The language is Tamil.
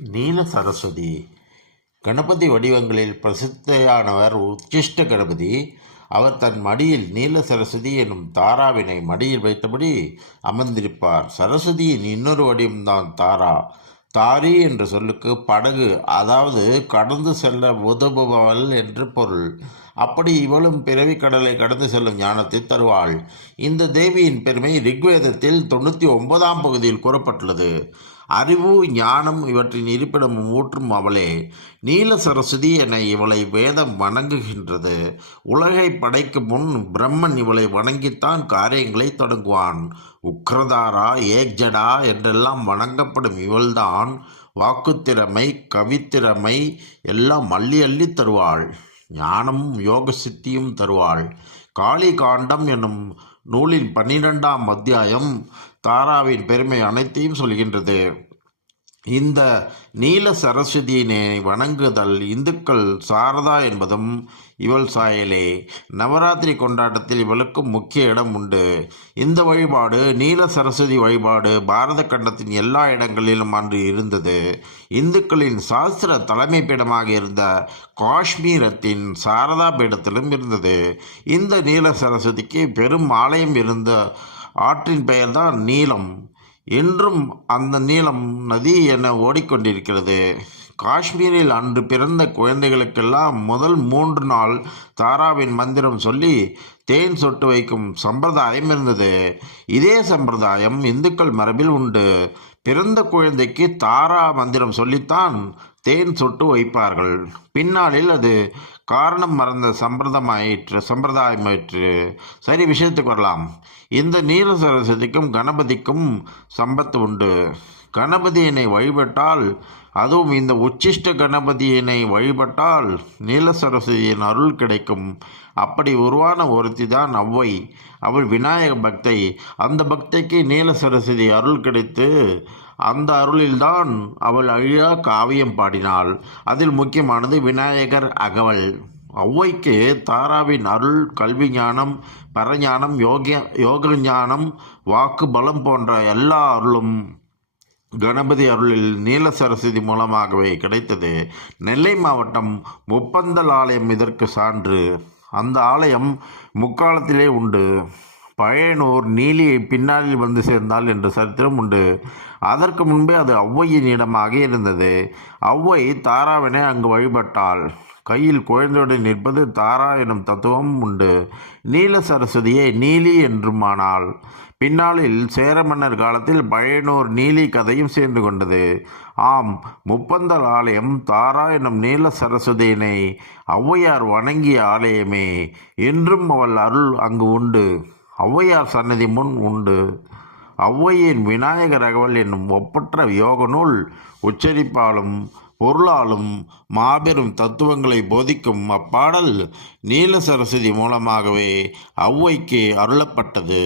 நீல சரஸ்வதி. கணபதி வடிவங்களில் பிரசித்தியானவர் உச்சிஷ்ட கணபதி. அவர் தன் மடியில் நீல சரஸ்வதி எனும் தாராவினை மடியில் வைத்தபடி அமர்ந்திருப்பார். சரஸ்வதியின் இன்னொரு வடிவம்தான் தாரா. தாரி என்ற சொல்லுக்கு படகு அதாவது கடந்து செல்ல உதவுபவள் என்று பொருள். அப்படி இவளும் பிறவி கடலை கடந்து செல்லும் ஞானத்தை தருவாள். இந்த தேவியின் பெருமை ரிக்வேதத்தில் தொண்ணூற்றி ஒன்பதாம் பகுதியில் கூறப்பட்டுள்ளது. அறிவு ஞானம் இவற்றின் இருப்பிடமும் ஊற்றும் அவளே. நீல சரஸ்வதி என இவளை வேதம் வணங்குகின்றது. உலகை படைக்கும் முன் பிரம்மன் இவளை வணங்கித்தான் காரியங்களை தொடங்குவான். உக்ரதாரா ஏக்ஜடா என்றெல்லாம் வணங்கப்படும் இவள்தான் வாக்குத்திறமை கவித்திறமை எல்லாம் அள்ளி அள்ளி தருவாள். ஞானமும் யோக சித்தியும் தருவாள். காளி காண்டம் என்னும் நூலின் பன்னிரெண்டாம் அத்தியாயம் தாராவின் பெருமை அனைத்தையும் சொல்கின்றது. இந்த நீல சரஸ்வதியினை வணங்குதல் இந்துக்கள் சாரதா என்பதும் இவள் சாயலே. நவராத்திரி கொண்டாட்டத்தில் இவளுக்கும் முக்கிய இடம் உண்டு. இந்த வழிபாடு நீல சரஸ்வதி வழிபாடு பாரத கண்டத்தின் எல்லா இடங்களிலும் அன்று இருந்தது. இந்துக்களின் சாஸ்திர தலைமை பீடமாக இருந்த காஷ்மீரத்தின் சாரதா பீடத்திலும் இருந்தது. இந்த நீல சரஸ்வதிக்கு பெரும் ஆலயம் இருந்த ஆற்றின் பெயர்தான் நீலம். இன்றும் அந்த நீளம் நதி என ஓடிக்கொண்டிருக்கிறது. காஷ்மீரில் அன்று பிறந்த குழந்தைகளுக்கெல்லாம் முதல் மூன்று நாள் தாராவின் மந்திரம் சொல்லி தேன் சொட்டு வைக்கும் சம்பிரதாயம் இருந்தது. இதே சம்பிரதாயம் இந்துக்கள் மரபில் உண்டு. பிறந்த குழந்தைக்கு தாரா மந்திரம் சொல்லித்தான் தேன் சொட்டு வைப்பார்கள். பின்னாளில் அது காரணம் மறந்த சம்பிரதமாயிற்று சம்பிரதாயமாயிற்று. சரி விஷயத்துக்கு வரலாம். இந்த நீல சரஸ்வதிக்கும் கணபதிக்கும் சம்பத்து உண்டு. கணபதியினை வழிபட்டால் அதுவும் இந்த உச்சிஷ்ட கணபதியினை வழிபட்டால் நீல சரஸ்வதியின் அருள் கிடைக்கும். அப்படி உருவான ஒருத்தி தான் அவ்வை. அவள் விநாயக பக்தை. அந்த பக்தைக்கு நீல சரஸ்வதி அருள் கிடைத்து அந்த அருளில்தான் அவள் அழியா காவியம் பாடினாள். அதில் முக்கியமானது விநாயகர் அகவல். ஒளவைக்கு தாராவின் அருள் கல்வி ஞானம் பரஞானம் யோகிய யோக ஞானம் வாக்கு பலம் போன்ற எல்லா அருளும் கணபதி அருளில் நீல சரஸ்வதி மூலமாகவே கிடைத்தது. நெல்லை மாவட்டம் முப்பந்தல் ஆலயம் இதற்கு சான்று. அந்த ஆலயம் முக்காலத்திலே உண்டு. பழையனூர் நீலியை பின்னாளில் வந்து சேர்ந்தால் என்ற சரித்திரம் உண்டு. அதற்கு முன்பே அது ஔவையின் இடமாக இருந்தது. ஔவை தாராவினை அங்கு வழிபட்டாள். கையில் குழந்தையுடன் நிற்பது தாரா எனும் தத்துவம் உண்டு. நீல சரஸ்வதியை நீலி என்றுமானாள். பின்னாளில் சேர மன்னர் காலத்தில் பழையனூர் நீலி கதையும் சேர்ந்து கொண்டது. ஆம் முப்பந்தல் ஆலயம் தாரா எனும் நீல சரஸ்வதியினை ஔவையார் வணங்கிய ஆலயமே. என்றும் அவள் அருள் அங்கு உண்டு. ஔவையார் சன்னதி முன் உண்டு. ஔவையின் விநாயகர் அகவல் என்னும் ஒப்பற்ற யோக நூல் உச்சரிப்பாலும் பொருளாலும் மாபெரும் தத்துவங்களை போதிக்கும் அப்பாடல் நீல சரஸ்வதி மூலமாகவே ஔவைக்கு அருளப்பட்டது.